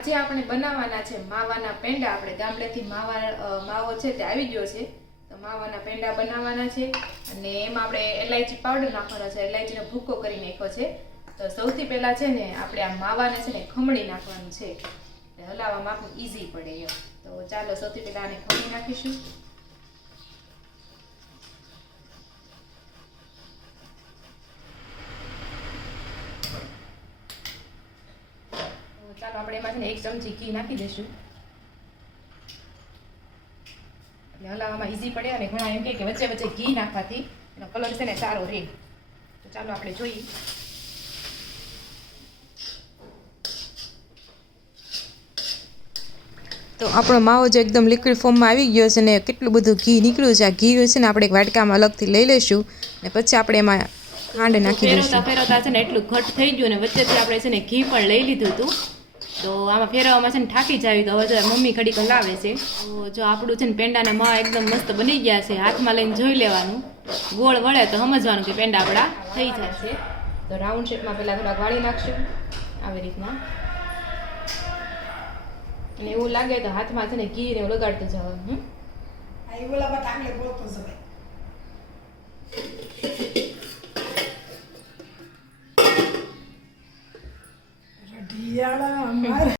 આજે આપણે બનાવવાના છે માવાના પેંડા. આપણે ગામડેથી માવો છે તે આવી ગયો છે, તો માવાના પેંડા બનાવવાના છે. અને એમાં આપણે એલાયચી પાવડર નાખવાનો છે, એલાયચીનો ભૂકો કરી નાખ્યો છે. તો સૌથી પહેલા છે ને આપણે આ માવાને છે ને ખમણી નાખવાનું છે, હલાવવામાં આપણું ઈઝી પડે એમ. તો ચાલો સૌથી પહેલા આને ખમણી નાખીશું. ચાલો આપણે એમાં છે ને 1 ચમચી ઘી નાખી દઈશું, એટલે હલાવવામાં ઈઝી પડે. અને ઘણા એમ કે વચ્ચે વચ્ચે ઘી નાખવાથી એનો કલર છે ને સારો રહે. તો ચાલો આપણે જોઈએ. તો આપણો માવો જો એકદમ લિક્વિડ ફોર્મમાં આવી ગયો છે ને કેટલું બધું ઘી નીકળ્યું છે. આ ઘી છે ને આપણે એક વાટકામાં અલગથી લઈ લઈશું, ને પછી આપણે એમાં ખાંડ નાખી દઈશું. ફેરવતા છે ને એટલું ઘટ થઈ ગયું, ને વચ્ચેથી આપણે છે ને ઘી પણ લઈ લીધું હતું. તો આમાં ફેરવવામાં છે ને થાકી જાય, તો હવે મમ્મી ઘડીક લાવે છે. તો જો આપણું છે ને પેંડાના માવા એકદમ મસ્ત બની ગયા છે. હાથમાં લઈને જોઈ લેવાનું, ગોળ વળે તો સમજવાનું કે પેંડા આપણા થઈ જશે. તો રાઉન્ડ શેપમાં પહેલાં થોડાક વાળી નાખશું આવી રીતના. અને એવું લાગે તો હાથમાં છે ને ઘી ને લગાડતું જવાનું.